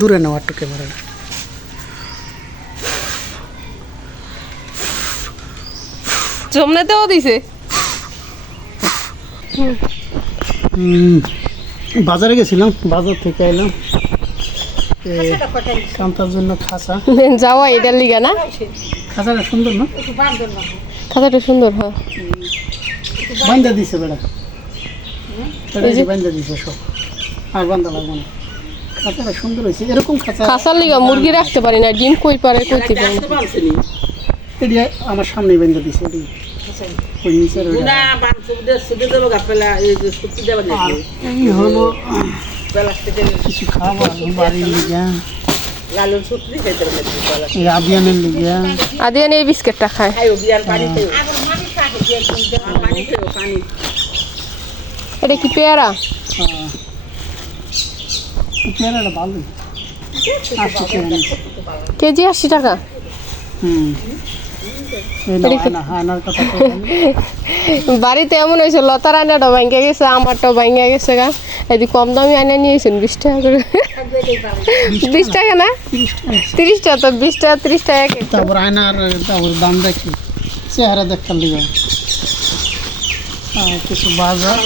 দূরে নাও একটু ক্যামেরাটা। জমনেতেও দিছে। বাজারে গেছিলাম, বাজার থেকে এলাম কান্তার জন্য খাঁচা। যাওয়া এটার লিগা না? খাঁচাটা সুন্দর না? খাঁচাটা সুন্দর। হ্যাঁ, বান্ধা দিছে বেড়া, বান্ধা দিছে সব, আর বান্ধা লাগবে না। খাঁচাটা সুন্দর হয়েছে, এরকম খাঁচা। খাঁচার লিগা মুরগি রাখতে পারি না, ডিম কই পারে কইতে পারি না। এটি আমার সামনেই বান্ধা দিছে, এটি ওই নিচের ওইটা। এই হলো কিছু খাবার বাড়ির লিগা, এই আবিয়ানের লিগা। আদিয়ান এই বিস্কিটটা খায়। এটা কি পেয়ারা? পেয়ারাটা ভালোই, 80 টাকা নিচ্ছে। কেজি 80 টাকা। বাড়িতে এমন হয়েছে লতার আয়নাটা ভাঙ্গা গেছে, আমারটাও ভাঙ্গা গেছে গা। এদি কম দামি আয়না নিয়েছেন 20 টাকা করে। 20 টাকা না, 30 টাকা। তো 20 টাকা 30 টাকা এক। তারপর আয়নার তারপর দাম দেখি, চেহারা দেখার লিগে। কিছু বাজার,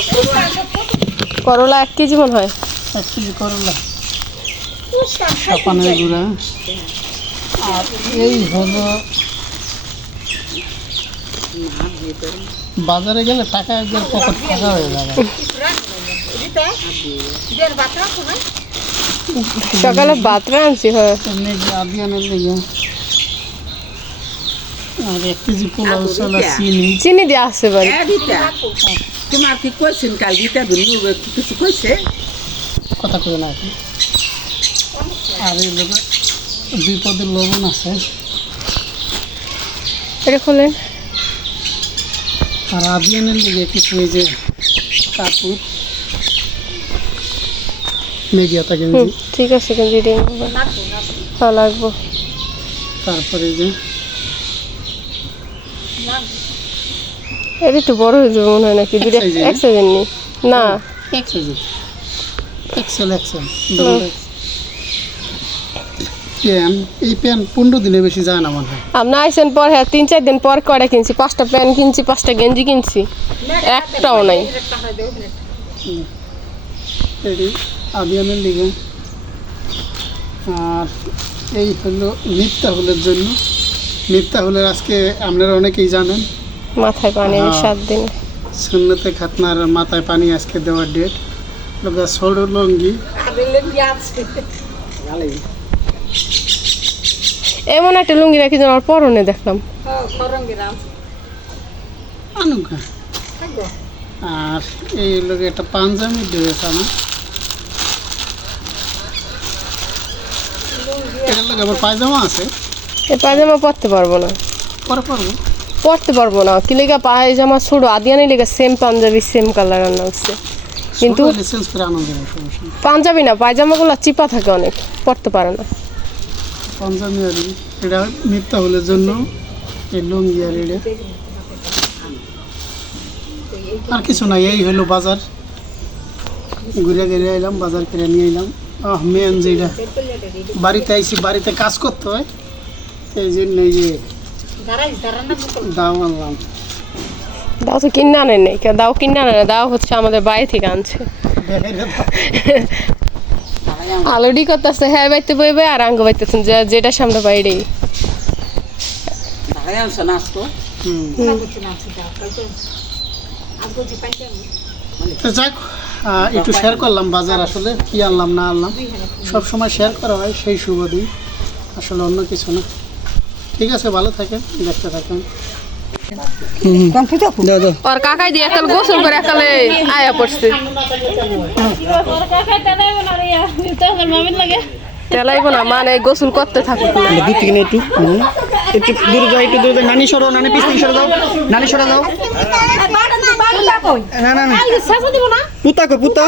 করলা 1 কেজি মনে হয়। 1 কেজি করলা, সাপানের গুঁড়া। আর এই হলো বাজারে গেলে টাকা একবার পকেট ফাঁকা হয়ে যাবে। সকালে ভাত রাঁধছি। হ্যাঁ, এমনি আবিয়ানের লেগে। আর 1 কেজি পোলাও চালা, চিনি দিয়ে আসছে বাড়ি। তোমার কি কইছেন কাল দিতে কিছু কইছে কথা কই না এখন। আর এই লোক 2 পদের লবণ আছে। এটা খোলেন। আর আবিয়ানের লেগে কিছু এই যে কাপড়, মেঘিয়াতা গেঞ্জি। ঠিক আছে, গেঞ্জি দিয়ে ভালো লাগবো। তারপরে যে এটা একটু বড় হয়ে যাবে মনে হয় নাকি? দুটো এক সাইজের নি না, এক্সেল ডবল এক্স। প্যান, এই প্যান 15 দিনে বেশি যায় না মনে হয়। আমরা আইসেন পর, হ্যাঁ 3-4 দিন পর কয়টা কিনছি, 5টা প্যান্ট কিনছি, 5টা গেঞ্জি কিনছি, একটাও নাই। এটি আবিয়ানের লিগে। আর এই হলো মিফতাহুলের জন্য। মিফতাহুলের আজকে আপনারা অনেকেই জানেন, মাথায় পানি 7 দিন। সুন্নতে খাতনার মাথায় পানি আজকে দেওয়ার ডেট। লোক ছোট লঙ্গি, এমন একটা লুঙ্গি রাখি যেন পরনে দেখলাম। আনুকা। আর এই লোক একটা পাঞ্জাবি ড্রেস আমার, এটার লোক আবার পায়জামা আছে। এই পায়জামা পরতে পারবো না, পরে পারবো, পরতে পারবো না। কি লেগা পায়জামা ছোট, আদিয়ানি লেগা সেম পাঞ্জাবি সেম কালার আনা হচ্ছে, কিন্তু লাইসেন্স করে আনন্দ নেই, সমস্যা নেই। পাঞ্জাবি না, পায়জামাগুলো চিপা থাকে অনেক, পরতে পারে না। পাঞ্জাবি আর এটা মিফতাহুলের জন্য এই লুঙ্গি আর এটা। আর কিছু নাই, এই হলো বাজার। ঘুরে ঘুরে এলাম, বাজার করে নিয়ে এলাম। মেন যেটা বাড়িতে আইসি, বাড়িতে কাজ করতে হয়, এই জন্য এই যে দাও আনলাম। দাও তো কিনে আনেন নাই, দাও কিনে আনে না, দাও হচ্ছে আমাদের বাড়ি থেকে আনছে। আলুডি করতেছে, হ্যাঁ বাইতে বইবে, আর আঙ্গ বাইতেছেন যেটা সামনে বাইরেই। তো যাক, একটু শেয়ার করলাম বাজার আসলে কি আনলাম না আনলাম। সব সময় শেয়ার করা হয় সেই সুবাদেই, আসলে অন্য কিছু না। ঠিক আছে, ভালো থাকেন, দেখতে থাকেন। আর কাকাই দিয়ে একাল গোসল করে একালে আয়া পড়ছে। তেলাইবো না, মানে গোসল করতে থাকুক। একটু একটু দূরে যাও, একটু দূরে। নানি সরো, নানি পিছনে সরে যাও, নানি সরে যাও। না না না, পুতা কো পুতা।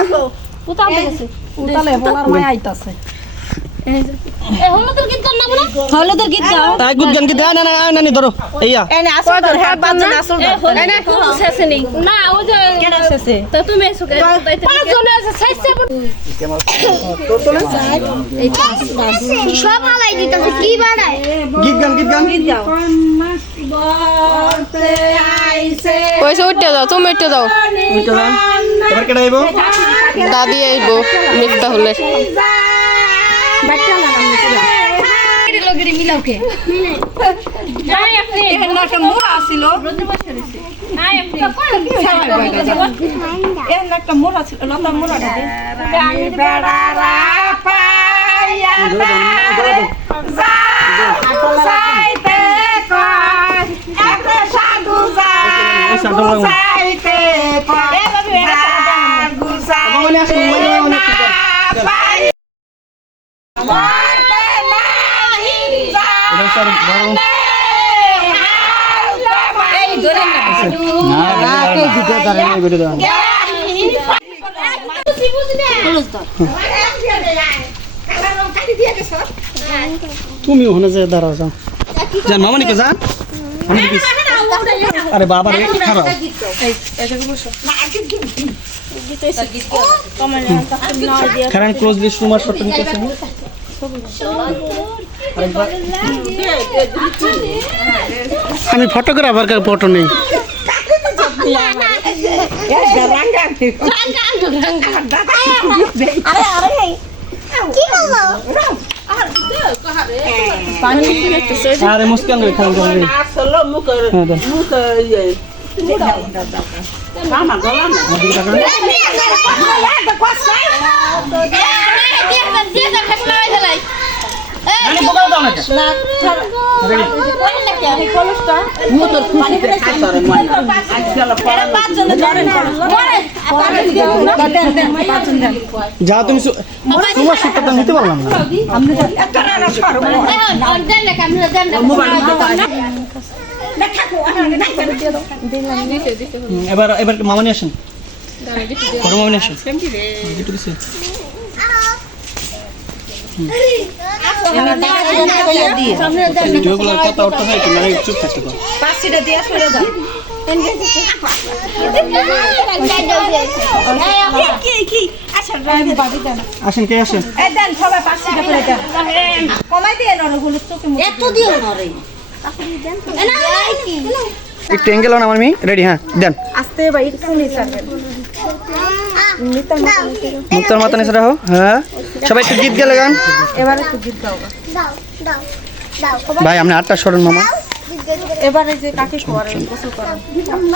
হলুদের গীত গাও গুড গান কি দে না না না নি ধরো এইয়া এনে আসল তোর হ্যাঁ পাঁচজন আসল না কোনো শেষে নেই না ওই যে কেডা শেষে তো তুমি এসো পাঁচজন আছে শেষে সব হালাই দিতেছে কি বাড়ায় গীত গান গীত গাও বলতে আইছে ওই সে উঠতে দাও তুমি উঠতে দাও এবার কেডা আইবো দাদি আইবো মিথ্যা হলে বাচ্চা না লগড়ি মিলাওকে যাই আপনি এখানে একটা মোড়া ছিল নাই আপনি এখানে একটা মোড়া ছিল লতা মোড়াটা দে বেড়ারা পাইয়া সাইতে কয় এত সাধু সাইতে কয় মানে আসুন এটা স্যার এই ধরে না না কে জিতে ধরে না ভিডিও দাও তুমি ওখানে যে দাঁড়াও যাও জান মামা নিকে জান আমি কি আরে বাবা রে খারাপ কারণ ক্লোজ লিস্ট রুমার শট নিতেছে আমি ফটোগ্রাফার কাছে ফটো নেই আরে মুস্কান রে খান করে আসলে মুখের মুখের মামা গলা না মানে বগাল দাও না মোটর পানি ফেলেছে তোর মন আজকাল পড়া পাঁচজন ধরেন যা তুমি তোমার শুটটা নিতে পারলাম না একটা না সরব এবার এবার মামা নিয়ে আসেন বড় মামা নিয়ে আসেন একটু দিছে ভিডিওগুলো কথা উঠতে হয় একটু মানে চুপ থাকতে তো পাঁচটা দিয়ে সরে দাও কি আচ্ছা বাড়ি দেন আসেন কে আসেন এই দেন সবাই পাঁচটা করে দেন কমাই দিয়ে নর হলুদ চোখে এত দিও নরে একটু অ্যাঙ্গেল না আমার মি রেডি হ্যাঁ দেন আস্তে বাইরে শুনি স্যার মুক্তার মাথা নিচে রাখো হ্যাঁ সবাই একটু গীত গেলে গান এবারে একটু গীত গাও ভাই আপনি আটটা সরেন মামা এবারে যে কাকে করেন গোসল করেন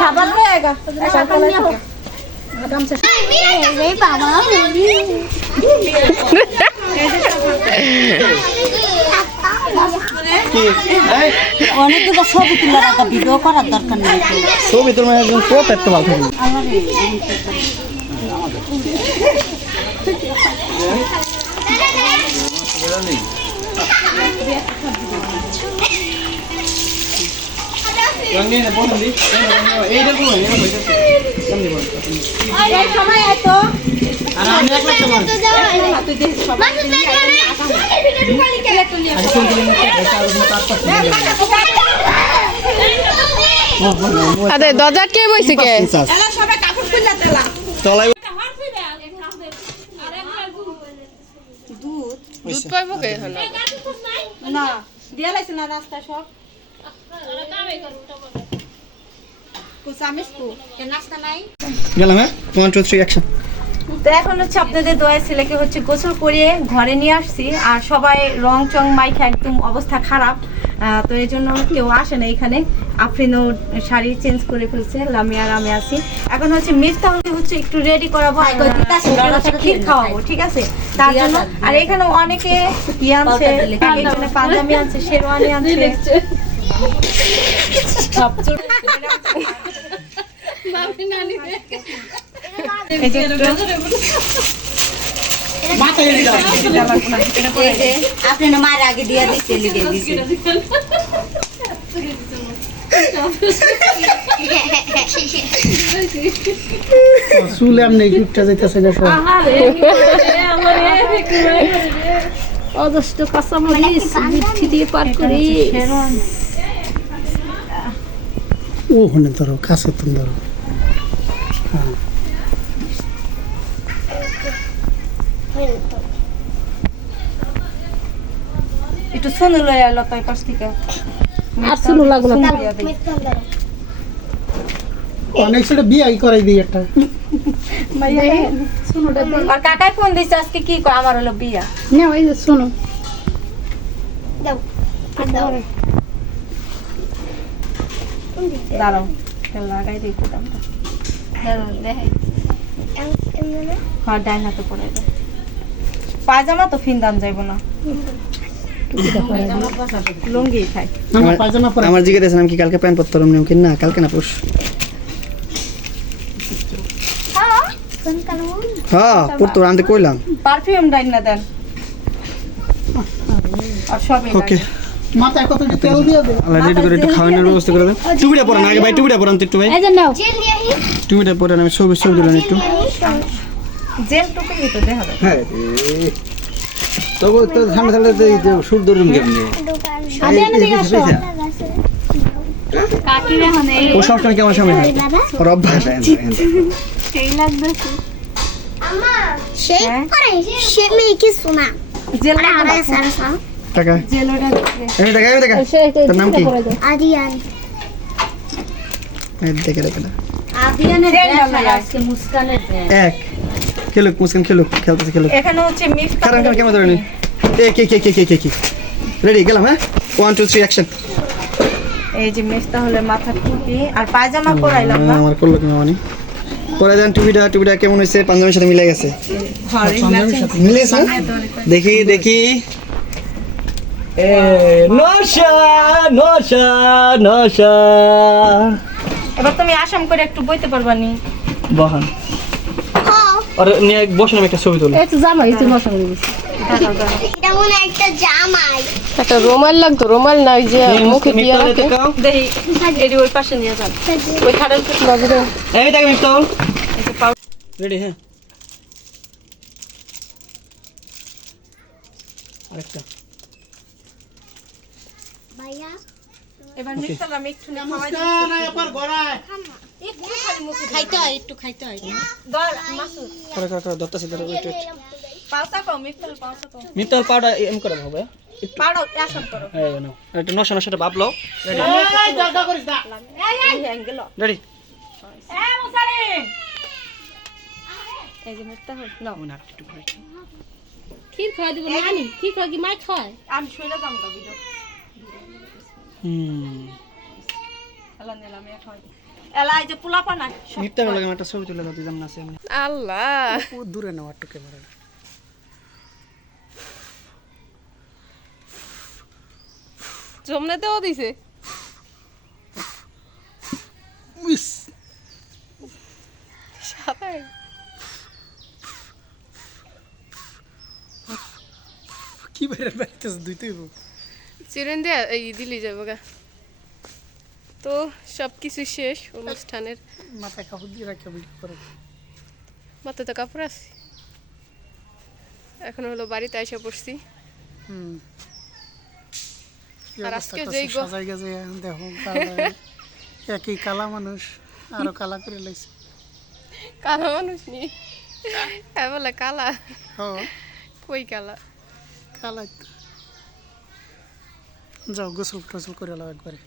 খাবার হয়ে গেল সকালে থেকে অনেকগুলো ছবি তোলার একটা ভিডিও করার দরকার নেই ছবি তোর মানে একদম ফটো একটু ভালো থাকবে আরে দরজা কে বইছে কে সবাই কাপড় খুললা তেলা তলাই দুধ পাইবো কে এখন না দিয়া লাইছে না রাস্তা সব গেলাম হ্যাঁ 1 2 3 অ্যাকশন তো এখন হচ্ছে আপনাদের দোয়া ছেলেকে হচ্ছে গোসল করিয়ে ঘরে নিয়ে আসছি আর সবাই রং চং মাইখা একদম অবস্থা খারাপ তো এই জন্য কেউ আসে না এখানে আফরিনও শাড়ি চেঞ্জ করে ফেলছে লামিয়া আর আমি আছি এখন হচ্ছে মিফতাহকে হচ্ছে একটু রেডি করাবো ক্ষীর খাওয়াবো ঠিক আছে তার জন্য আর এখানে অনেকে ইয়ে আনছে এখানে পাঞ্জাবি আনছে শেরওয়ানি আনছে আপনি না মার আগে দিয়ে দিচ্ছে লিখে দিচ্ছে চুল এমনি গিফটটা যাইতেছে না সব অজস্র কাঁচামরিচ মিষ্টি দিয়ে পার করি ওখানে ধরো কাছে তুমি ধরো একটু শুনে লই আলো তাই পাশ থেকে আর শুনো লাগলো না অনেক সেটা বিয়ে করাই দিই একটা আর কাকাই ফোন দিছে আজকে কি কয় আমার হলো বিয়া না ওই যে শোনো দাঁড়াও লাগাই দিই দামটা হ্যাঁ ডাইন হাতে পড়ে যায় পায়জামা তো ফিনদান যাইব না লুঙ্গি খাই আমার পায়জামা পরে আমার জিজ্ঞেস দিয়েছিলাম কি কালকে প্যান্ট পরতে পারলাম কি না কালকে না পুষ হ্যাঁ পড়তো আনতে কইলাম পারফিউম ডাইন না দেন আর সবই ওকে মাথায় কত তেল দিয়ে দে আল্লাহ রেডি করে একটু খাওয়ানোর ব্যবস্থা করে দেন টুপিটা পরান আগে ভাই টুপিটা পরান তো একটু ভাই এই যে নাও টুপিটা পরান আমি ছবি দিলাম একটু জেল টুপি তো দেখা যায় হ্যাঁ তবে তো ঠান্ডা ঠান্ডাতে সুর ধরুন কেমনি ও সবসময় কেমন সময় হয় ওর অভ্যাস জেল টাকা জেল ওটা এই টাকা এই টাকা তোর নাম কি এই দেখে দেখে না এক খেলুক মুসকান খেলুক খেলতেছে খেলুক এখানে হচ্ছে মিক্স কারণ কেমন ধরে নি এ কে রেডি গেলাম হ্যাঁ 1 2 3 অ্যাকশন এই যে মেস্তা হলে মাথার টুপি আর পায়জামা পরাইলাম না আমার করলো কি মামানি পরে দেন টুপিটা কেমন হয়েছে পাঞ্জাবির সাথে মিলে গেছে ঘরে মিলেছে দেখি এ নশা এবার তুমি আসাম করে একটু বইতে পারবা নি বহান আর নিয়ে বসে আমি একটা ছবি তুলি এই তো জামাই তুই মশা করে দিস একটা রুমাল লাগতো রুমাল না ওই যে মুখে দিয়ে রাখে দেখি এটি ওই পাশে নিয়ে যান ওই খাড়াল বাবুরে এই টাকা মিফতাহুল রেডি হ্যাঁ আরেকটা এবার মিক্সার আমি একটু খাওয়াই না এবার গড়ায় খাইতে হয় একটু খাইতে হয় দর মাসুদ করে দত্তাছে ধরে ওয়েট পাউসা কো মিক্সার পাউসা কো মিফতাহুল পাউডার এম করে হবে পাড়ো আসাম করো এই নাও এটা নশাটা ভাব লও রেডি এই জায়গা করিস না এই অ্যাঙ্গেল রেডি এ মুসারি এই যে মিক্সার হল নাও না একটু ঘুরে ক্ষীর খাওয়া দিব নানি ক্ষীর খাওয়া কি মাছ খায় আমি শুইলা যাম গা ভিডিও এলা নিলাম এখন এলা এই যে পোলাপা না মিফতাহুল লাগে একটা ছবি তুলে দাও তুই জানা আছে আমি আল্লাহ ও দূরে নাও একটু ক্যামেরা জমনেতেও দিছে উইস সাথে কি বাইরে বাইতেছ দুইতেই চিরেন দিয়ে এই দিলি যাবো গা তো সব কিছু শেষ অনুষ্ঠানের মাথায় কাপড় দিয়ে রাখা ভিডিও করে মাথায় তো কাপড় আছে এখন হলো বাড়িতে এসে পড়ছি আর আজকে যেই সাজাই গেছে দেখো একই কালা মানুষ আরো কালা করে লাইছে কালা মানুষ নি বলে কালা ও কই কালা কালা যাও গোসল টোসল করে এলাম একবারে